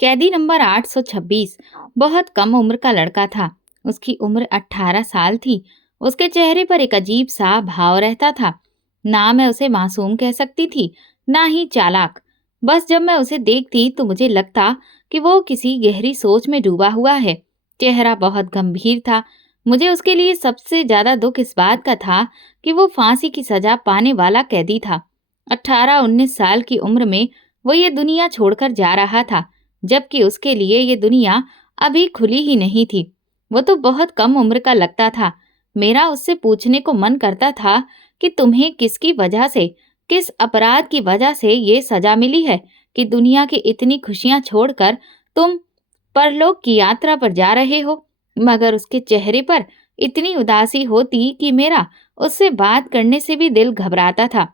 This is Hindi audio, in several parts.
कैदी नंबर 826 बहुत कम उम्र का लड़का था। उसकी उम्र 18 साल थी। उसके चेहरे पर एक अजीब सा भाव रहता था। ना मैं उसे मासूम कह सकती थी, ना ही चालाक। बस जब मैं उसे देखती तो मुझे लगता कि वो किसी गहरी सोच में डूबा हुआ है। चेहरा बहुत गंभीर था। मुझे उसके लिए सबसे ज्यादा दुख इस बात का था कि वो फांसी की सजा पाने वाला कैदी था। 18-19 साल की उम्र में वो ये दुनिया छोड़कर जा रहा था, जबकि उसके लिए ये दुनिया अभी खुली ही नहीं थी। वो तो बहुत कम उम्र का लगता था। मेरा उससे पूछने को मन करता था कि तुम्हें किसकी वजह से, किस अपराध की वजह से ये सजा मिली है कि दुनिया की इतनी खुशियां छोड़कर तुम परलोक की यात्रा पर जा रहे हो। मगर उसके चेहरे पर इतनी उदासी होती कि मेरा उससे बात करने से भी दिल घबराता था।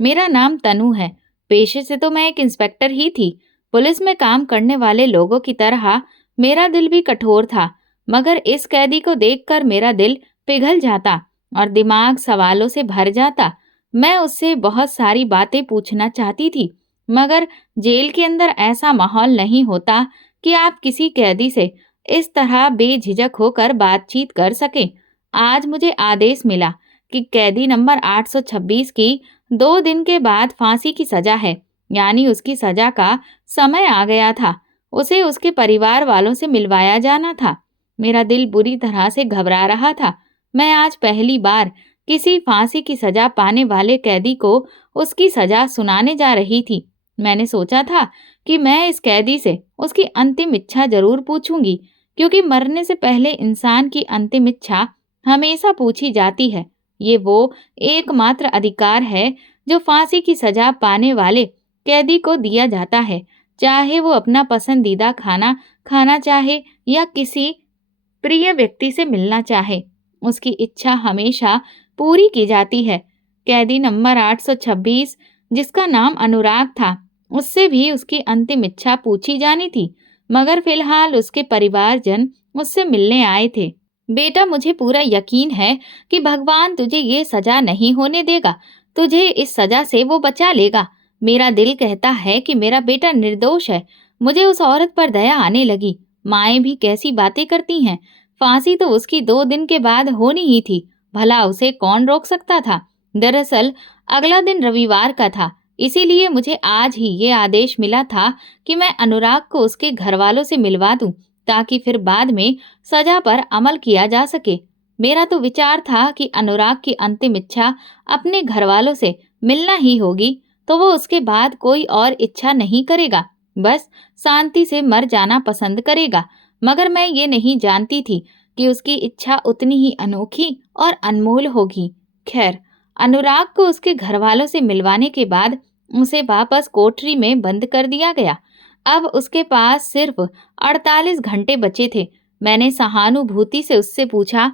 मेरा नाम तनु है। पेशे से तो मैं एक इंस्पेक्टर ही थी। पुलिस में काम करने वाले लोगों की तरह मेरा दिल भी कठोर था। मगर इस कैदी को देखकर मेरा दिल पिघल जाता और दिमाग सवालों से भर जाता। मैं उससे बहुत सारी बातें पूछना चाहती थी, मगर जेल के अंदर ऐसा माहौल नहीं होता कि आप किसी कैदी से इस तरह बेझिझक होकर बातचीत कर सकें। आज मुझे आदेश मिला कि कैदी नंबर 826 की 2 दिन के बाद फांसी की सजा है, यानी उसकी सजा का समय आ गया था। उसे उसके परिवार वालों से मिलवाया जाना था। मेरा दिल बुरी तरह से घबरा रहा था। मैं आज पहली बार किसी फांसी की सजा पाने वाले कैदी को उसकी सजा सुनाने जा रही थी। मैंने सोचा था कि मैं इस कैदी से उसकी अंतिम इच्छा जरूर पूछूंगी, क्योंकि मरने से पहले इंसान की अंतिम इच्छा हमेशा पूछी जाती है। ये वो एकमात्र अधिकार है जो फांसी की सजा पाने वाले कैदी को दिया जाता है, चाहे वो अपना पसंदीदा खाना खाना चाहे या किसी प्रिय व्यक्ति से मिलना चाहे। उसकी इच्छा हमेशा पूरी की जाती है। कैदी नंबर 826, जिसका नाम अनुराग था, उससे भी उसकी अंतिम इच्छा पूछी जानी थी, मगर फिलहाल उसके परिवारजन उससे मिलने आए थे। बेटा, मुझे पूरा यकीन है कि भगवान तुझे ये सजा नहीं होने देगा। तुझे इस सजा से वो बचा लेगा। मेरा दिल कहता है कि मेरा बेटा निर्दोष है। मुझे उस औरत पर दया आने लगी। माएं भी कैसी बातें करती हैं। फांसी तो उसकी 2 दिन के बाद होनी ही थी। भला उसे कौन रोक सकता था। दरअसल अगला दिन रविवार का था, इसीलिए मुझे आज ही ये आदेश मिला था कि मैं अनुराग को उसके घर वालों से मिलवा दूं, ताकि फिर बाद में सजा पर अमल किया जा सके। मेरा तो विचार था कि अनुराग की अंतिम इच्छा अपने घर वालों से मिलना ही होगी, तो वो उसके बाद कोई और इच्छा नहीं करेगा, बस शांति से मर जाना पसंद करेगा। मगर मैं ये नहीं जानती थी कि उसकी इच्छा उतनी ही अनोखी और अनमोल होगी। खैर, अनुराग को उसके घर वालों से मिलवाने के बाद उसे वापस कोठरी में बंद कर दिया गया। अब उसके पास सिर्फ 48 घंटे बचे थे। मैंने सहानुभूति से उससे पूछा।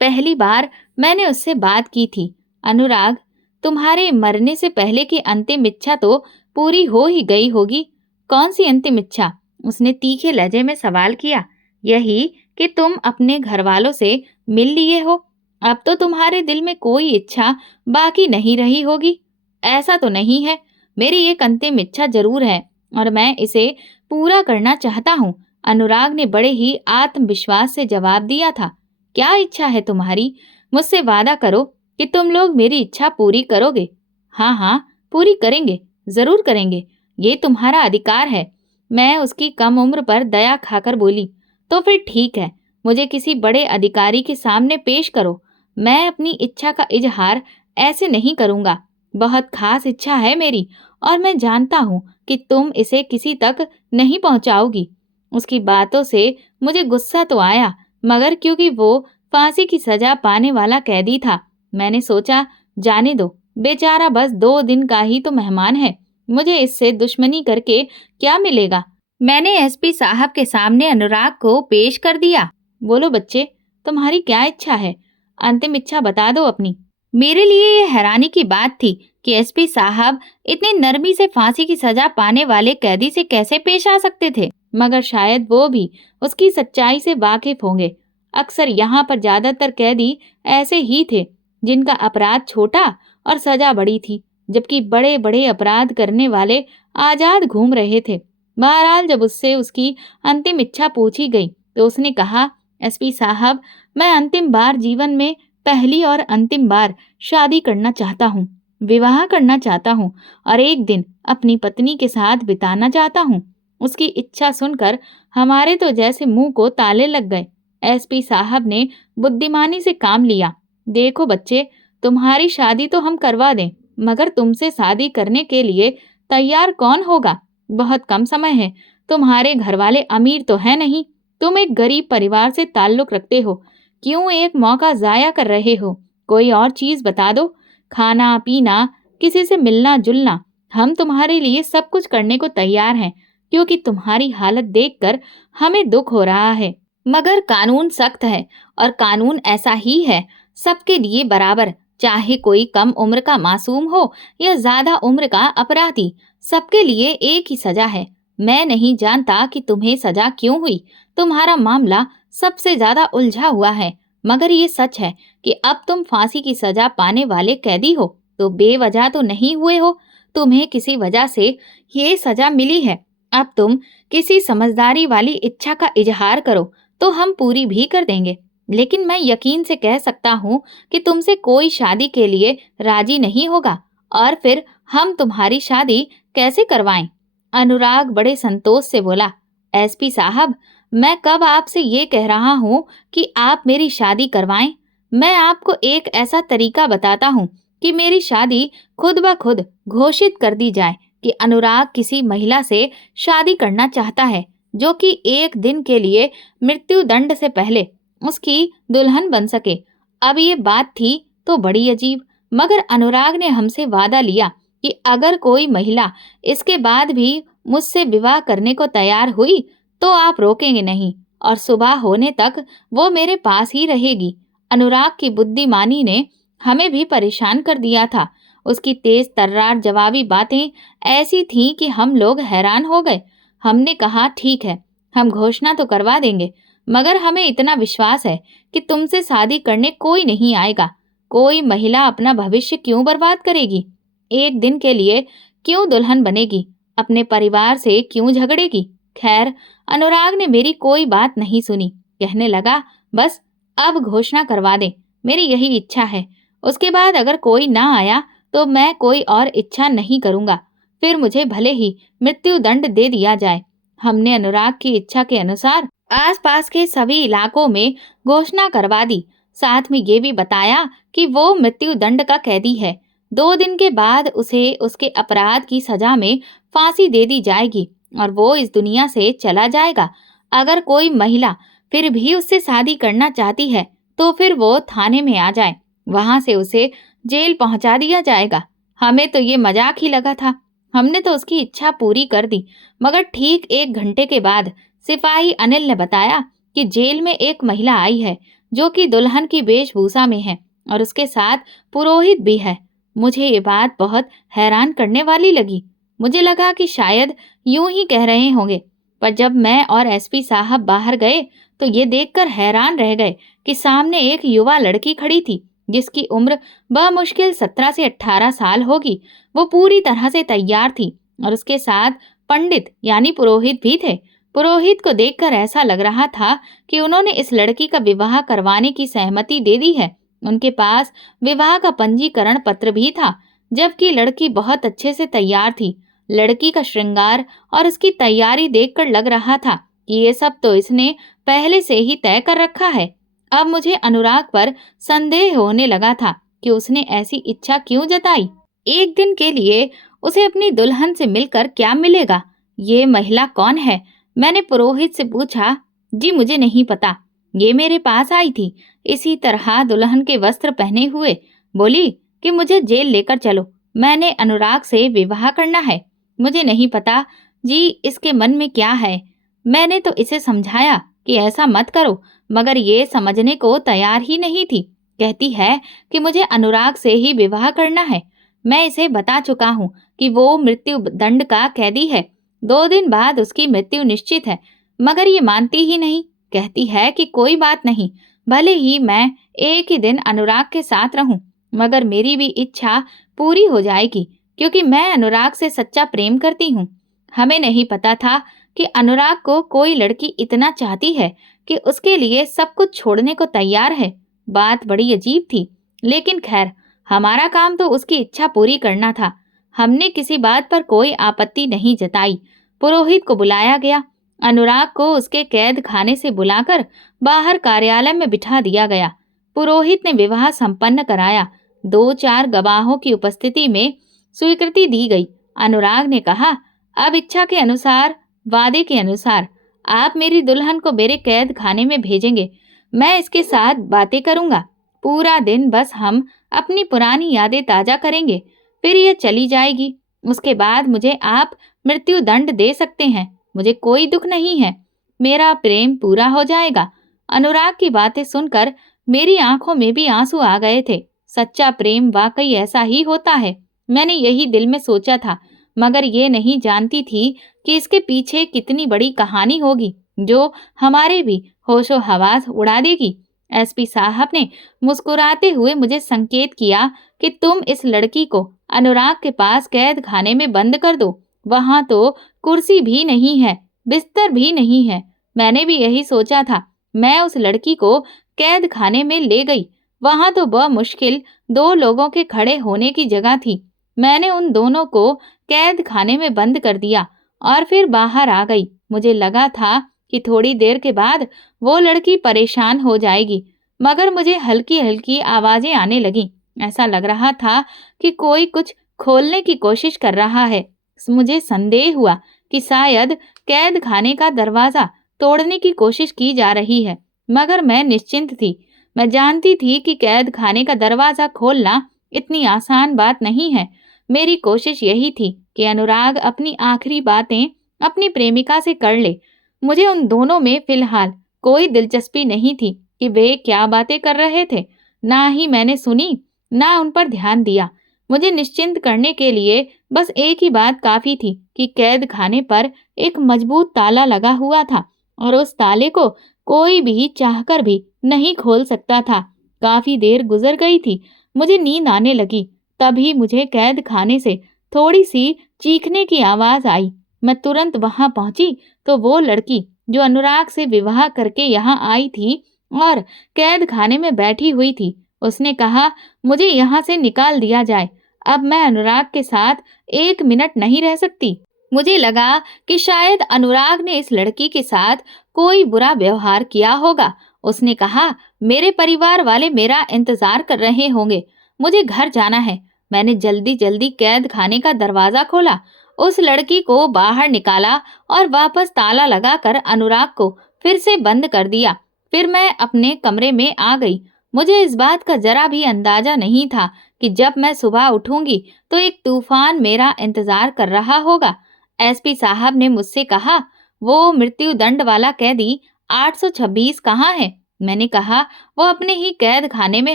पहली बार मैंने उससे बात की थी। अनुराग, तुम्हारे मरने से पहले की अंतिम इच्छा तो पूरी हो ही गई होगी। कौन सी अंतिम इच्छा? उसने तीखे लहजे में सवाल किया। यही कि तुम अपने घर वालों से मिल लिए हो। अब तो तुम्हारे दिल में कोई इच्छा बाकी नहीं रही होगी। ऐसा तो नहीं है। मेरी एक अंतिम इच्छा जरूर है और मैं इसे पूरा करना चाहता हूँ। अनुराग ने बड़े ही आत्मविश्वास से जवाब दिया था। क्या इच्छा है तुम्हारी? मुझसे वादा करो कि तुम लोग मेरी इच्छा पूरी करोगे। हाँ हाँ, पूरी करेंगे, जरूर करेंगे। ये तुम्हारा अधिकार है। मैं उसकी कम उम्र पर दया खाकर बोली। तो फिर ठीक है, मुझे किसी बड़े अधिकारी के सामने पेश करो। मैं अपनी इच्छा का इजहार ऐसे नहीं करूंगा। बहुत खास इच्छा है मेरी, और मैं जानता हूँ कि तुम इसे किसी तक नहीं पहुंचाओगी। उसकी बातों से मुझे गुस्सा तो आया, मगर क्योंकि वो फांसी की सजा पाने वाला कैदी था, मैंने सोचा जाने दो, बेचारा बस 2 दिन का ही तो मेहमान है। मुझे इससे दुश्मनी करके क्या मिलेगा। मैंने एसपी साहब के सामने अनुराग को पेश कर दिया। बोलो बच्चे, तुम्हारी क्या इच्छा है? अंतिम इच्छा बता दो अपनी। मेरे लिए ये हैरानी की बात थी कि एसपी साहब इतनी नरमी से फांसी की सजा पाने वाले कैदी से कैसे पेश आ सकते थे, मगर शायद वो भी उसकी सच्चाई से वाकिफ होंगे। अक्सर यहाँ पर ज्यादातर कैदी ऐसे ही थे, जिनका अपराध छोटा और सजा बड़ी थी, जबकि बड़े बड़े अपराध करने वाले आजाद घूम रहे थे। बहरहाल जब उससे उसकी अंतिम इच्छा पूछी गई तो उसने कहा, एसपी साहब, मैं अंतिम बार जीवन में पहली और अंतिम बार शादी करना चाहता हूँ, विवाह करना चाहता हूँ और एक दिन अपनी पत्नी के साथ बिताना चाहता हूँ। उसकी इच्छा सुनकर हमारे तो जैसे मुंह को ताले लग गए। एसपी साहब ने बुद्धिमानी से काम लिया। देखो बच्चे, तुम्हारी शादी तो हम करवा दें, मगर तुमसे शादी करने के लिए तैयार कौन होगा? बहुत कम समय है। तुम्हारे घर वाले अमीर तो है नहीं। तुम एक गरीब परिवार से ताल्लुक रखते हो। क्यों एक मौका जाया कर रहे हो? कोई और चीज बता दो। खाना पीना, किसी से मिलना जुलना, हम तुम्हारे लिए सब कुछ करने को तैयार हैं, क्योंकि तुम्हारी हालत देखकर हमें दुख हो रहा है। मगर कानून सख्त है और कानून ऐसा ही है, सबके लिए बराबर, चाहे कोई कम उम्र का मासूम हो या ज्यादा उम्र का अपराधी, सबके लिए एक ही सजा है। मैं नहीं जानता कि तुम्हें सजा क्यों हुई। तुम्हारा मामला सबसे ज्यादा उलझा हुआ है, मगर ये सच है कि अब तुम फांसी की सजा पाने वाले कैदी हो तो बेवजह तो नहीं हुए हो। तुम्हें किसी वजह से ये सजा मिली है। अब तुम किसी समझदारी वाली इच्छा का इजहार करो तो हम पूरी भी कर देंगे। लेकिन मैं यकीन से कह सकता हूँ कि तुमसे कोई शादी के लिए राजी नहीं होगा, और फिर हम तुम्हारी शादी कैसे करवाएं? अनुराग बड़े संतोष से बोला, एसपी साहब, मैं कब आपसे ये कह रहा हूँ कि आप मेरी शादी करवाएं। मैं आपको एक ऐसा तरीका बताता हूँ कि मेरी शादी खुद ब खुद घोषित कर दी जाए कि अनुराग किसी महिला से शादी करना चाहता है जो कि एक दिन के लिए मृत्यु दंड से पहले उसकी दुल्हन बन सके। अब ये बात थी तो बड़ी अजीब, मगर अनुराग ने हमसे वादा लिया कि अगर कोई महिला इसके बाद भी मुझसे विवाह करने को तैयार हुई तो आप रोकेंगे नहीं और सुबह होने तक वो मेरे पास ही रहेगी। अनुराग की बुद्धिमानी ने हमें भी परेशान कर दिया था। उसकी तेज तर्रार जवाबी बातें ऐसी थीं कि हम लोग हैरान हो गए। हमने कहा, ठीक है, हम घोषणा तो करवा देंगे, मगर हमें इतना विश्वास है कि तुमसे शादी करने कोई नहीं आएगा। कोई महिला अपना भविष्य क्यों बर्बाद करेगी? एक दिन के लिए क्यों दुल्हन बनेगी? अपने परिवार से क्यों झगड़ेगी? खैर, अनुराग ने मेरी कोई बात नहीं सुनी। कहने लगा, बस अब घोषणा करवा दे, मेरी यही इच्छा है। उसके बाद अगर कोई ना आया तो मैं कोई और इच्छा नहीं करूंगा, फिर मुझे भले ही मृत्यु दंड दे दिया जाए। हमने अनुराग की इच्छा के अनुसार आसपास के सभी इलाकों में घोषणा करवा दी। साथ में ये भी बताया कि वो मृत्यु दंड का कैदी है। 2 दिन के बाद उसे उसके अपराध की सजा में फांसी दे दी जाएगी और वो इस दुनिया से चला जाएगा। अगर कोई महिला फिर भी उससे शादी करना चाहती है तो फिर वो थाने में आ जाए, वहां से उसे जेल पहुंचा दिया जाएगा। हमें तो ये मजाक ही लगा था। हमने तो उसकी इच्छा पूरी कर दी, मगर ठीक 1 घंटे के बाद सिपाही अनिल ने बताया कि जेल में एक महिला आई है जो कि दुल्हन की वेशभूषा में है और उसके साथ पुरोहित भी है। मुझे ये बात बहुत हैरान करने वाली लगी। मुझे लगा कि शायद यूं ही कह रहे होंगे, पर जब मैं और एसपी साहब बाहर गए तो ये देखकर हैरान रह गए कि सामने एक युवा लड़की खड़ी थी जिसकी उम्र बमुश्किल 17 से 18 साल होगी। वो पूरी तरह से तैयार थी और उसके साथ पंडित यानी पुरोहित भी थे। पुरोहित को देखकर ऐसा लग रहा था कि उन्होंने इस लड़की का विवाह करवाने की सहमति दे दी है। उनके पास विवाह का पंजीकरण पत्र भी था, जबकि लड़की बहुत अच्छे से तैयार थी। लड़की का श्रृंगार और उसकी तैयारी देखकर लग रहा था कि ये सब तो इसने पहले से ही तय कर रखा है। अब मुझे अनुराग पर संदेह होने लगा था कि उसने ऐसी इच्छा क्यों जताई। एक दिन के लिए उसे अपनी दुल्हन से मिलकर क्या मिलेगा? ये महिला कौन है? मैंने पुरोहित से पूछा। जी मुझे नहीं पता, ये मेरे पास आई थी इसी तरह दुल्हन के वस्त्र पहने हुए। बोली कि मुझे जेल लेकर चलो, मैंने अनुराग से विवाह करना है। मुझे नहीं पता जी इसके मन में क्या है। मैंने तो इसे समझाया कि ऐसा मत करो, मगर ये समझने को तैयार ही नहीं थी। कहती है कि मुझे अनुराग से ही विवाह करना है। मैं इसे बता चुका हूँ कि वो मृत्यु दंड का कैदी है। 2 दिन बाद उसकी मृत्यु निश्चित है, मगर ये मानती ही नहीं। कहती है कि कोई बात नहीं, भले ही मैं एक ही दिन अनुराग के साथ रहूं, मगर मेरी भी इच्छा पूरी हो जाएगी, क्योंकि मैं अनुराग से सच्चा प्रेम करती हूँ। हमें नहीं पता था कि अनुराग को कोई लड़की इतना चाहती है कि उसके लिए सब कुछ छोड़ने को तैयार है। बात बड़ी अजीब थी, लेकिन खैर, हमारा काम तो उसकी इच्छा पूरी करना था। हमने किसी बात पर कोई आपत्ति नहीं जताई। पुरोहित को बुलाया गया। अनुराग को उसके कैद खाने से बुलाकर बाहर कार्यालय में बिठा दिया गया। पुरोहित ने विवाह संपन्न कराया। 2-4 गवाहों की उपस्थिति में स्वीकृति दी गई। अनुराग ने कहा, अब इच्छा के अनुसार, वादे के अनुसार आप मेरी दुल्हन को मेरे कैद खाने में भेजेंगे। मैं इसके साथ बातें करूंगा। पूरा दिन बस हम अपनी पुरानी यादें ताजा करेंगे। फिर ये चली जाएगी। उसके बाद मुझे आप मृत्यु दंड दे सकते हैं। मुझे कोई दुख नहीं है। मेरा प्रेम पूरा हो जाएगा। अनुराग की बातें सुनकर मेरी आंखों में भी आंसू आ गए थे। सच्चा प्रेम वाकई ऐसा ही होता है। मैंने यही दिल में सोचा था, मगर ये नहीं जानती थी कि इसके पीछे कितनी बड़ी कहानी होगी जो हमारे भी होशो हवास उड़ा देगी। एसपी साहब ने मुस्कुराते हुए मुझे संकेत किया कि तुम इस लड़की को अनुराग के पास कैद खाने में बंद कर दो। वहां तो कुर्सी भी नहीं है, बिस्तर भी नहीं है। मैंने भी यही सोचा था। मैं उस लड़की को कैद खाने में ले गई। वहां तो बमुश्किल 2 लोगों के खड़े होने की जगह थी। मैंने उन दोनों को कैद खाने में बंद कर दिया और फिर बाहर आ गई। मुझे लगा था कि थोड़ी देर के बाद वो लड़की परेशान हो जाएगी, मगर मुझे हल्की हल्की आवाजें आने लगीं। ऐसा लग रहा था कि कोई कुछ खोलने की कोशिश कर रहा है। मुझे संदेह हुआ कि शायद कैद खाने का दरवाजा तोड़ने की कोशिश की जा रही है, मगर मैं निश्चिंत थी। मैं जानती थी कि कैद खाने का दरवाजा खोलना इतनी आसान बात नहीं है। मेरी कोशिश यही थी कि अनुराग अपनी आखिरी बातें अपनी प्रेमिका से कर ले। मुझे उन दोनों में फिलहाल कोई दिलचस्पी नहीं थी कि वे क्या बातें कर रहे थे। ना ही मैंने सुनी, ना उन पर ध्यान दिया। मुझे निश्चिंत करने के लिए बस एक ही बात काफी थी कि कैद खाने पर एक मजबूत ताला लगा हुआ था और उस ताले को कोई भी चाहकर भी नहीं खोल सकता था। काफी देर गुजर गई थी। मुझे नींद आने लगी। तभी मुझे कैद खाने से थोड़ी सी चीखने की आवाज आई। मैं तुरंत वहां पहुंची तो वो लड़की जो अनुराग से विवाह करके यहाँ आई थी और कैद खाने में बैठी हुई थी, उसने कहा, मुझे यहाँ से निकाल दिया जाए। अब मैं अनुराग के साथ 1 मिनट नहीं रह सकती। मुझे लगा कि शायद अनुराग ने इस लड़की के साथ कोई बुरा व्यवहार किया होगा। उसने कहा, मेरे परिवार वाले मेरा इंतजार कर रहे होंगे। मुझे घर जाना है। मैंने जल्दी जल्दी कैद खाने का दरवाजा खोला, उस लड़की को बाहर निकाला और वापस ताला लगाकर अनुराग को फिर से बंद कर दिया। फिर मैं अपने कमरे में आ गई। मुझे इस बात का जरा भी अंदाजा नहीं था कि जब मैं सुबह उठूंगी तो एक तूफान मेरा इंतजार कर रहा होगा। एसपी साहब ने मुझसे कहा, वो मृत्यु दंड वाला कैदी 826 कहाँ है? मैंने कहा, वो अपने ही कैद खाने में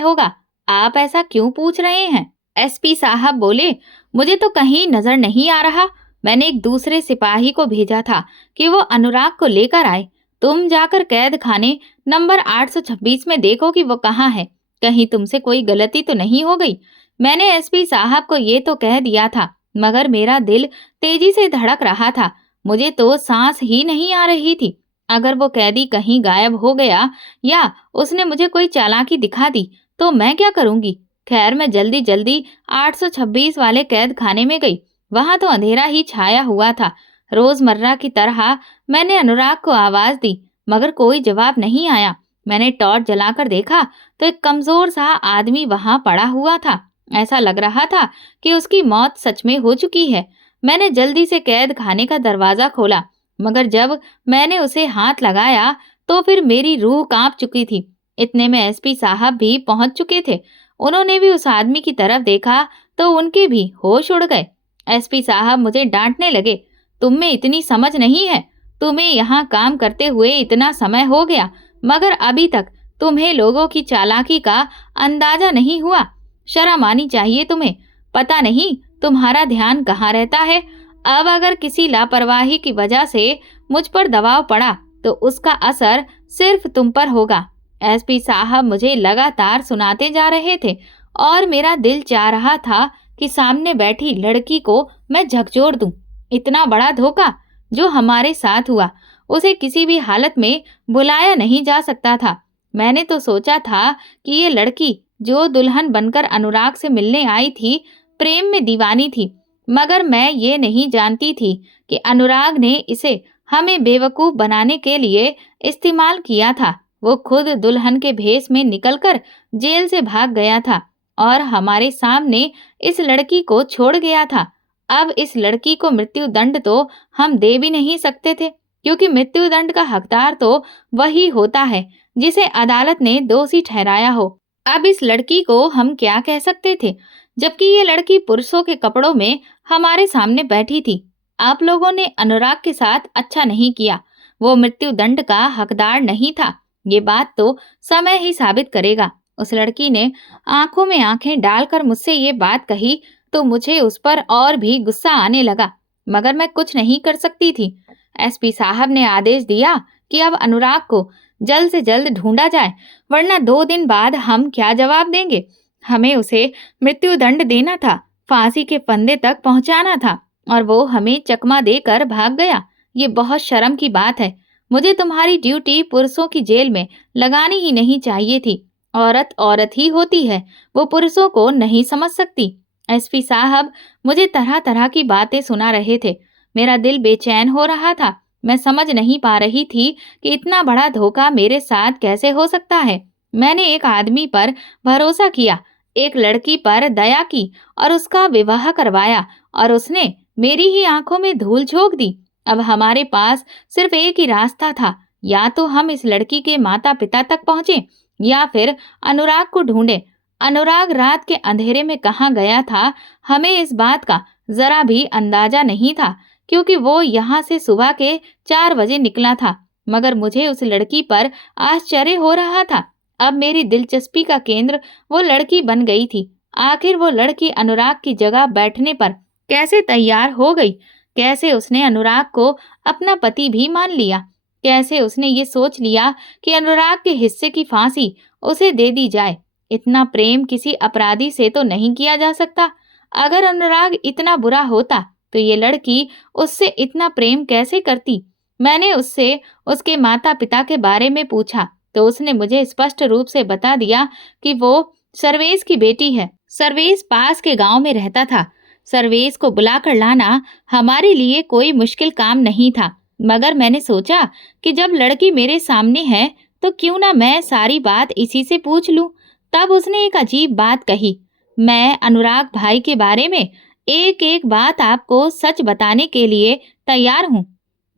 होगा। आप ऐसा क्यों पूछ रहे हैं? एसपी साहब बोले, मुझे तो कहीं नजर नहीं आ रहा। मैंने एक दूसरे सिपाही को भेजा था कि वो अनुराग को लेकर आए। तुम जाकर कैद खाने नंबर 826 में देखो कि वो कहाँ है। कहीं तुमसे कोई गलती तो नहीं हो गई। मैंने एसपी साहब को ये तो कह दिया था, मगर मेरा दिल तेजी से धड़क रहा था। मुझे तो सांस ही नहीं आ रही थी। अगर वो कैदी कहीं गायब हो गया या उसने मुझे कोई चालाकी दिखा दी तो मैं क्या करूंगी? खैर, मैं जल्दी जल्दी 826 वाले कैद खाने में गई। वहां तो अंधेरा ही छाया हुआ था। रोजमर्रा की तरह मैंने अनुराग को आवाज दी, मगर कोई जवाब नहीं आया। मैंने टॉर्च जलाकर देखा तो एक कमजोर सा आदमी वहां पड़ा हुआ था। ऐसा लग रहा था कि उसकी मौत सच में हो चुकी है। मैंने जल्दी से कैद खाने का दरवाजा खोला, मगर जब मैंने उसे हाथ लगाया तो फिर मेरी रूह कांप चुकी थी। इतने में एसपी साहब भी पहुंच चुके थे। उन्होंने भी उस आदमी की तरफ देखा तो उनके भी होश उड़ गए। एसपी साहब मुझे डांटने लगे, तुम में इतनी समझ नहीं है। तुम्हें यहाँ काम करते हुए इतना समय हो गया, मगर अभी तक तुम्हें लोगों की चालाकी का अंदाजा नहीं हुआ। शर्म आनी चाहिए तुम्हें। पता नहीं तुम्हारा ध्यान कहाँ रहता है। अब अगर किसी लापरवाही की वजह से मुझ पर दबाव पड़ा तो उसका असर सिर्फ तुम पर होगा। एसपी साहब मुझे लगातार सुनाते जा रहे थे और मेरा दिल चाह रहा था कि सामने बैठी लड़की को मैं झकझोर दूं। इतना बड़ा धोखा जो हमारे साथ हुआ, उसे किसी भी हालत में बुलाया नहीं जा सकता था। मैंने तो सोचा था कि ये लड़की जो दुल्हन बनकर अनुराग से मिलने आई थी, प्रेम में दीवानी थी, मगर मैं ये नहीं जानती थी कि अनुराग ने इसे हमें बेवकूफ बनाने के लिए इस्तेमाल किया था। वो खुद दुल्हन के भेष में निकलकर जेल से भाग गया था और हमारे सामने इस लड़की को छोड़ गया था। अब इस लड़की को मृत्यु दंड तो हम दे भी नहीं सकते थे, क्योंकि मृत्यु दंड का हकदार तो वही होता है जिसे अदालत ने दोषी ठहराया हो। अब इस लड़की को हम क्या कह सकते थे, जबकि ये लड़की पुरुषों के कपड़ों में हमारे सामने बैठी थी। आप लोगों ने अनुराग के साथ अच्छा नहीं किया। वो मृत्यु दंड का हकदार नहीं था। ये बात तो समय ही साबित करेगा। उस लड़की ने आंखों में आंखें डालकर मुझसे ये बात कही तो मुझे उस पर और भी गुस्सा आने लगा, मगर मैं कुछ नहीं कर सकती थी। एसपी साहब ने आदेश दिया कि अब अनुराग को जल्द से जल्द ढूंढा जाए, वरना 2 दिन बाद हम क्या जवाब देंगे। हमें उसे मृत्यु दंड देना था, फांसी के फंदे तक पहुंचाना था, और वो हमें चकमा देकर भाग गया। ये बहुत शर्म की बात है। मुझे तुम्हारी ड्यूटी पुरुषों की जेल में लगानी ही नहीं चाहिए थी। औरत औरत ही होती है, वो पुरुषों को नहीं समझ सकती। एसपी साहब मुझे तरह तरह की बातें सुना रहे थे। मेरा दिल बेचैन हो रहा था। मैं समझ नहीं पा रही थी कि इतना बड़ा धोखा मेरे साथ कैसे हो सकता है। मैंने एक आदमी पर भरोसा किया, एक लड़की पर दया की और उसका विवाह करवाया, और उसने मेरी ही आंखों में धूल झोंक दी। अब हमारे पास सिर्फ एक ही रास्ता था, या तो हम इस लड़की के माता पिता तक पहुंचे या फिर अनुराग को ढूंढे। अनुराग रात के अंधेरे में कहाँ गया था, हमें इस बात का जरा भी अंदाजा नहीं था, क्योंकि वो यहाँ से सुबह के 4 बजे निकला था। मगर मुझे उस लड़की पर आश्चर्य हो रहा था। अब मेरी दिलचस्पी का केंद्र वो लड़की बन गई थी। आखिर वो लड़की अनुराग की जगह बैठने पर कैसे तैयार हो गई? कैसे उसने अनुराग को अपना पति भी मान लिया? कैसे उसने ये सोच लिया कि अनुराग के हिस्से की फांसी उसे दे दी जाए? इतना प्रेम किसी अपराधी से तो नहीं किया जा सकता। अगर अनुराग इतना बुरा होता तो ये लड़की उससे इतना प्रेम कैसे करती? मैंने उससे उसके माता पिता के बारे में पूछा तो उसने मुझे स्पष्ट रूप से बता दिया कि वो सर्वेश की बेटी है। सर्वेश पास के गांव में रहता था। सर्वेश को बुलाकर लाना हमारे लिए कोई मुश्किल काम नहीं था, मगर मैंने सोचा कि जब लड़की मेरे सामने है तो क्यों ना मैं सारी बात इसी से पूछ लूं। तब उसने एक अजीब बात कही। मैं अनुराग भाई के बारे में एक एक बात आपको सच बताने के लिए तैयार हूँ।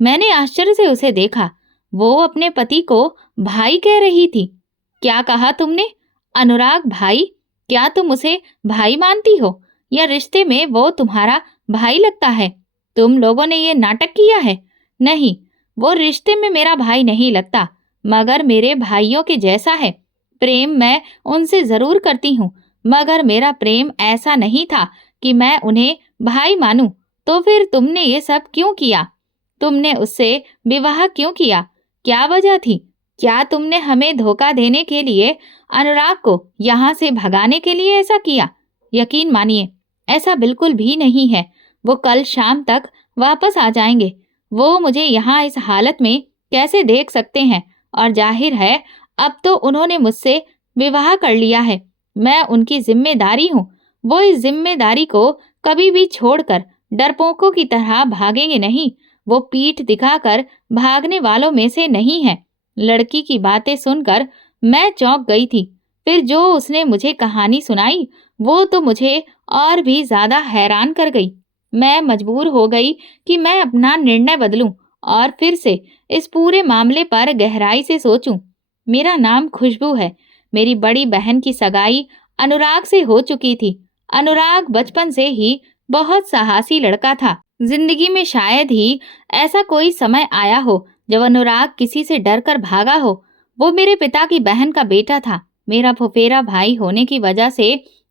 मैंने आश्चर्य से उसे देखा। वो अपने पति को भाई कह रही थी। क्या कहा तुमने? अनुराग भाई? क्या तुम उसे भाई मानती हो, या रिश्ते में वो तुम्हारा भाई लगता है? तुम लोगों ने ये नाटक किया है। नहीं, वो रिश्ते में मेरा भाई नहीं लगता, मगर मेरे भाइयों के जैसा है। प्रेम मैं उनसे जरूर करती हूँ, मगर मेरा प्रेम ऐसा नहीं था कि मैं उन्हें भाई मानूं। तो फिर तुमने ये सब क्यों किया? तुमने उससे विवाह क्यों किया? क्या वजह थी? क्या तुमने हमें धोखा देने के लिए, अनुराग को यहाँ से भगाने के लिए ऐसा किया? यकीन मानिए, ऐसा बिल्कुल भी नहीं है। वो कल शाम तक वापस आ जाएंगे। वो मुझे यहाँ इस हालत में कैसे देख सकते हैं? और जाहिर है अब तो उन्होंने मुझसे विवाह कर लिया है। मैं उनकी जिम्मेदारी हूँ। वो इस जिम्मेदारी को कभी भी छोड़कर डरपोकों की तरह भागेंगे नहीं। वो पीठ दिखाकर भागने वालों में से नहीं है। लड़की की बातें सुनकर मैं चौंक गई थी। फिर जो उसने मुझे कहानी सुनाई वो तो मुझे और भी ज्यादा हैरान कर गई। मैं मजबूर हो गई कि मैं अपना निर्णय बदलूं और फिर से इस पूरे मामले पर गहराई से सोचूं। मेरा नाम खुशबू है। मेरी बड़ी बहन की सगाई अनुराग से हो चुकी थी। अनुराग बचपन से ही बहुत साहसी लड़का था। जिंदगी में शायद ही ऐसा कोई समय आया हो जब अनुराग किसी से डरकर भागा हो। वो मेरे पिता की बहन का बेटा था। मेरा फुफेरा भाई होने की वजह से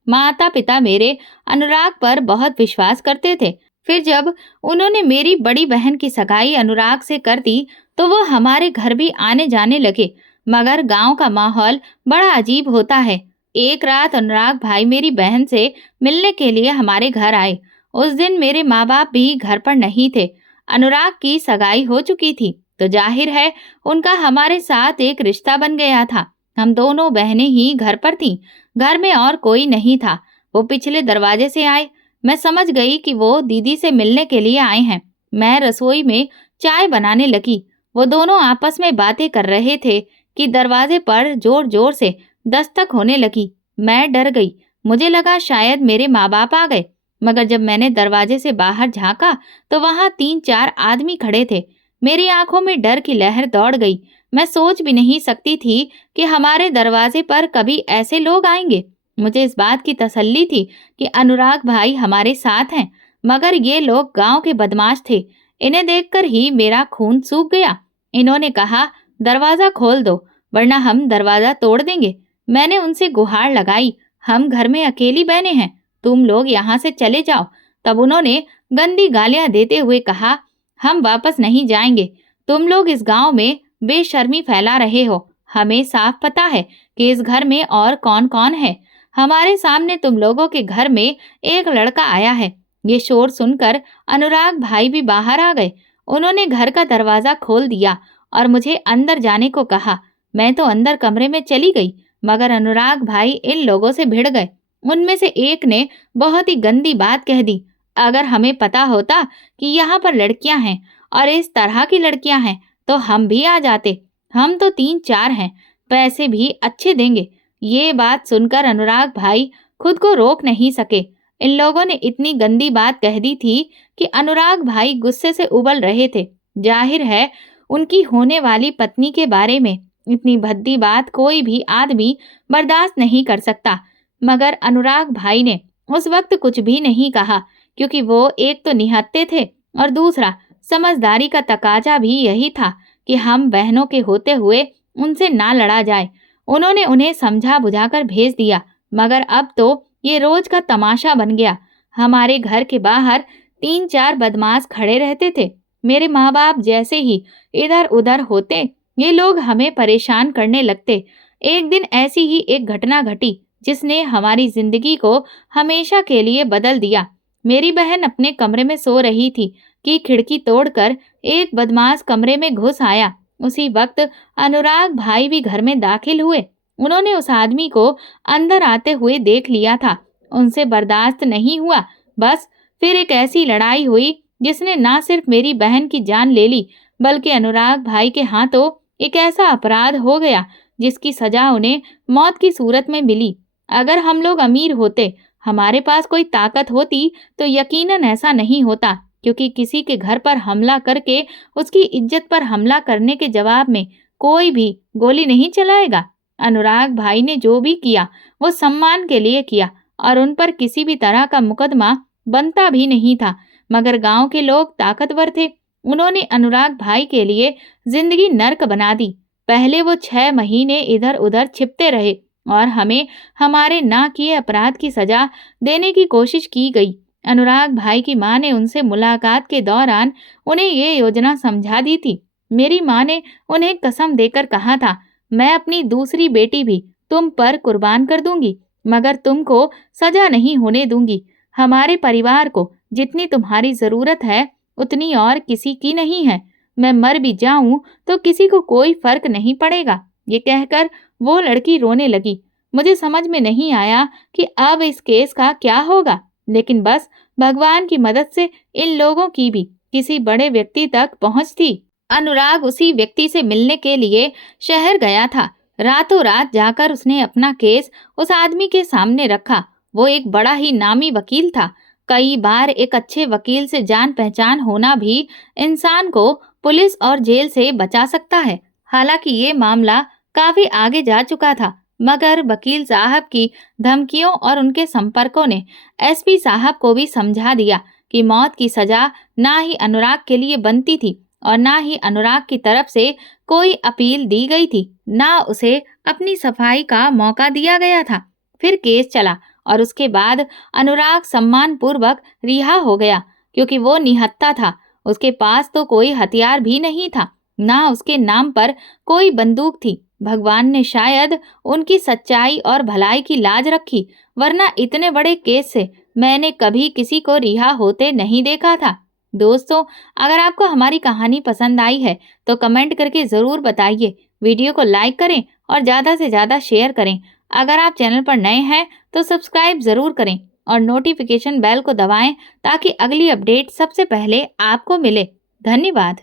माता पिता मेरे अनुराग पर बहुत विश्वास करते थे। फिर जब उन्होंने मेरी बड़ी बहन की सगाई अनुराग से कर दी तो वो हमारे घर भी आने जाने लगे। मगर गांव का माहौल बड़ा अजीब होता है। एक रात अनुराग भाई मेरी बहन से मिलने के लिए हमारे घर आए उस दिन मेरे माँ बाप भी घर पर नहीं थे। अनुराग की सगाई हो चुकी थी, तो जाहिर है उनका हमारे साथ एक रिश्ता बन गया था। हम दोनों बहनें ही घर पर थीं। घर में और कोई नहीं था। वो पिछले दरवाजे से आए। मैं समझ गई कि वो दीदी से मिलने के लिए आए हैं। मैं रसोई में चाय बनाने लगी। वो दोनों आपस में बातें कर रहे थे कि दरवाजे पर जोर जोर से दस्तक होने लगी। मैं डर गई। मुझे लगा शायद मेरे माँ बाप आ गए, मगर जब मैंने दरवाजे से बाहर झांका तो वहां 3-4 आदमी खड़े थे। मेरी आंखों में डर की लहर दौड़ गई। मैं सोच भी नहीं सकती थी कि हमारे दरवाजे पर कभी ऐसे लोग आएंगे। मुझे इस बात की तसल्ली थी कि अनुराग भाई हमारे साथ हैं, मगर ये लोग गांव के बदमाश थे। इन्हें देखकर ही मेरा खून सूख गया। इन्होंने कहा, दरवाजा खोल दो, वरना हम दरवाजा तोड़ देंगे। मैंने उनसे गुहार लगाई, हम घर में अकेली बहनें हैं, तुम लोग यहाँ से चले जाओ। तब उन्होंने गंदी गालियां देते हुए कहा, हम वापस नहीं जाएंगे। तुम लोग इस गांव में बेशर्मी फैला रहे हो। हमें साफ पता है कि इस घर में और कौन कौन है। हमारे सामने तुम लोगों के घर में एक लड़का आया है। ये शोर सुनकर अनुराग भाई भी बाहर आ गए। उन्होंने घर का दरवाजा खोल दिया और मुझे अंदर जाने को कहा। मैं तो अंदर कमरे में चली गई, मगर अनुराग भाई इन लोगों से भिड़ गए। उनमें से एक ने बहुत ही गंदी बात कह दी। अगर हमें पता होता कि यहाँ पर लड़कियां हैं और इस तरह की लड़कियां हैं, तो हम भी आ जाते। हम तो 3-4 हैं, पैसे भी अच्छे देंगे। ये बात सुनकर अनुराग भाई खुद को रोक नहीं सके। इन लोगों ने इतनी गंदी बात कह दी थी कि अनुराग भाई गुस्से से उबल रहे थे। जाहिर है उनकी होने वाली पत्नी के बारे में इतनी भद्दी बात कोई भी आदमी बर्दाश्त नहीं कर सकता। मगर अनुराग भाई ने उस वक्त कुछ भी नहीं कहा, क्योंकि वो एक तो निहत्थे थे और दूसरा समझदारी का तकाजा भी यही था कि हम बहनों के होते हुए उनसे ना लड़ा जाए। उन्होंने उन्हें समझा बुझाकर भेज दिया, मगर अब तो ये रोज का तमाशा बन गया। हमारे घर के बाहर 3-4 बदमाश खड़े रहते थे। मेरे माँ बाप जैसे ही इधर उधर होते, ये लोग हमें परेशान करने लगते। एक दिन ऐसी ही एक घटना घटी जिसने हमारी जिंदगी को हमेशा के लिए बदल दिया। मेरी बहन अपने कमरे में सो रही थी कि खिड़की तोड़कर एक बदमाश कमरे में घुस आया। उसी वक्त अनुराग भाई भी घर में दाखिल हुए। उन्होंने उस आदमी को अंदर आते हुए देख लिया था। उनसे बर्दाश्त नहीं हुआ। बस फिर एक ऐसी लड़ाई हुई जिसने ना सिर्फ मेरी बहन की जान ले ली, बल्कि अनुराग भाई के हाथों एक ऐसा अपराध हो गया जिसकी सजा उन्हें मौत की सूरत में मिली। अगर हम लोग अमीर होते, हमारे पास कोई ताकत होती, तो यकीनन ऐसा नहीं होता, क्योंकि किसी के घर पर हमला करके उसकी इज्जत पर हमला करने के जवाब में कोई भी गोली नहीं चलाएगा। अनुराग भाई ने जो भी किया वो सम्मान के लिए किया और उन पर किसी भी तरह का मुकदमा बनता भी नहीं था। मगर गांव के लोग ताकतवर थे। उन्होंने अनुराग भाई के लिए जिंदगी नर्क बना दी। पहले वो 6 महीने इधर उधर छिपते रहे और हमें हमारे ना किए अपराध की सजा देने की कोशिश की गई। अनुराग भाई की माँ ने उनसे मुलाकात के दौरान उन्हें ये योजना समझा दी थी। मेरी माँ ने उन्हें कसम देकर कहा था, मैं अपनी दूसरी बेटी भी तुम पर कुर्बान कर दूंगी, मगर तुमको सजा नहीं होने दूंगी। हमारे परिवार को जितनी तुम्हारी जरूरत है उतनी और किसी की नहीं है। मैं मर भी जाऊं तो किसी को कोई फर्क नहीं पड़ेगा। ये कहकर वो लड़की रोने लगी। मुझे समझ में नहीं आया कि अब इस केस का क्या होगा, लेकिन बस भगवान की मदद से इन लोगों की भी किसी बड़े व्यक्ति तक पहुंच थी। अनुराग उसी व्यक्ति से मिलने के लिए शहर गया था। रातों रात जाकर उसने अपना केस उस आदमी के सामने रखा। वो एक बड़ा ही नामी वकील था। कई बार एक अच्छे वकील से जान पहचान होना भी इंसान को पुलिस और जेल से बचा सकता है। हालांकि ये मामला काफी आगे जा चुका था, मगर वकील साहब की धमकियों और उनके संपर्कों ने एसपी साहब को भी समझा दिया कि मौत की सजा ना ही अनुराग के लिए बनती थी और ना ही अनुराग की तरफ से कोई अपील दी गई थी, ना उसे अपनी सफाई का मौका दिया गया था। फिर केस चला और उसके बाद अनुराग सम्मानपूर्वक रिहा हो गया, क्योंकि वो निहत्था था। उसके पास तो कोई हथियार भी नहीं था, ना उसके नाम पर कोई बंदूक थी। भगवान ने शायद उनकी सच्चाई और भलाई की लाज रखी, वरना इतने बड़े केस से मैंने कभी किसी को रिहा होते नहीं देखा था। दोस्तों, अगर आपको हमारी कहानी पसंद आई है तो कमेंट करके ज़रूर बताइए। वीडियो को लाइक करें और ज़्यादा से ज़्यादा शेयर करें। अगर आप चैनल पर नए हैं तो सब्सक्राइब ज़रूर करें और नोटिफिकेशन बेल को दबाएं ताकि अगली अपडेट सबसे पहले आपको मिले। धन्यवाद।